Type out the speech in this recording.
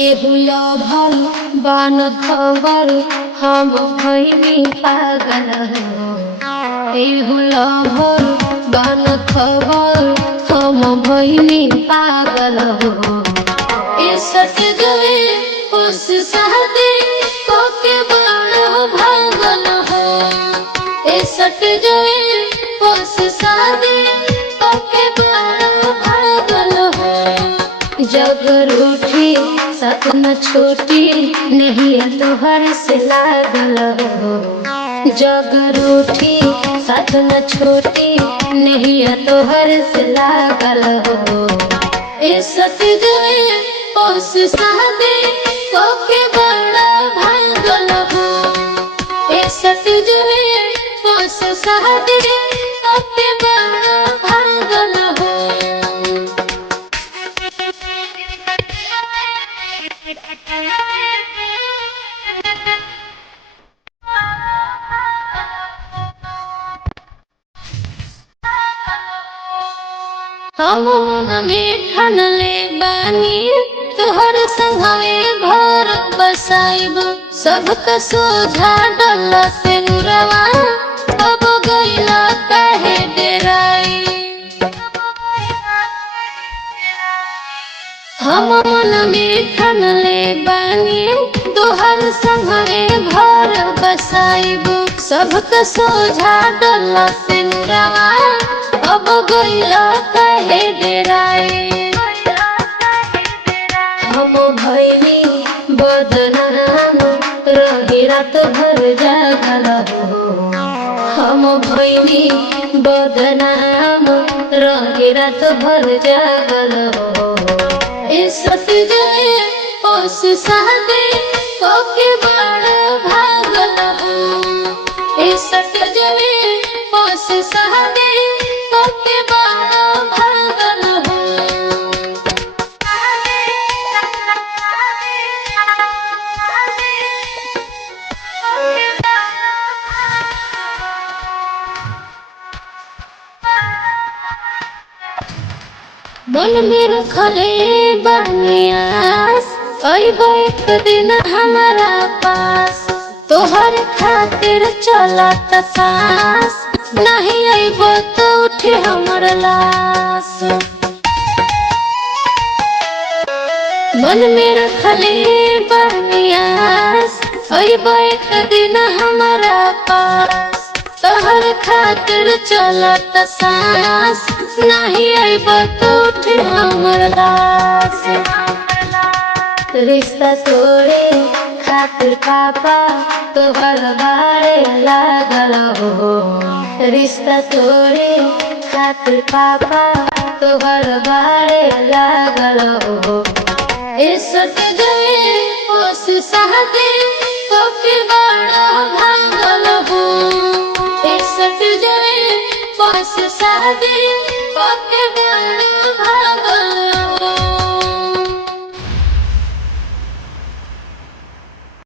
एहुलो भल बन खबर हम भइली पागल हो। एहुलो भल बन खबर हम भइली पागल हो। ए सट गए उस शादी कोके बड़ो भागल हो। ए सट गए उस शादी कोके बड़ो भागल हो। जग रूठी साथ न छोटी नहीं तोहर से लागल हो। जग रूठी साथ न छोटी नहीं तोहर से लागल हो। ए सट गए उस शादी कोके बड़ा भागल हो। ए सट गए उस शादी कोके बड़ा भागल हो। हम में ठनले बानी तोहर संगवे घर बसाइब। सबका सोझा डला से नुरवा अब गइला काहे डेराई। हम में ठनले बानी तोहर संगवे घर बसाइब। सबका सोझा डला से नुरवा अब गइला काहे डेराई। हम भइली बदनाम रही रात भर जागल हो। हम भइली बदनाम रही रात भर जागल हो। ए सट गए उस शादी कोके बड़ा भागल हो। ए सट गए उस शादी कोके बड़ा भागल हो। मन में रखले बनियास अइबो एक दिन हमारा पास। तोहर खातिर चलत सांस नहीं अइबो तो उठे हमर लाश। मन में रखले बनियास अइबो एक दिन हमारा पास। तोहर खातिर चलत सांस नहीं अइबो तो उठे हमर लाश। रिश्ता तोड़े खातिर पापा तोहर बारे लागल हो। रिश्ता तोड़े खातिर पापा तोहर बारे लागल हो। ए सट गए उस शादी कोके बड़ा भागल हो। ए सट गए उस शादी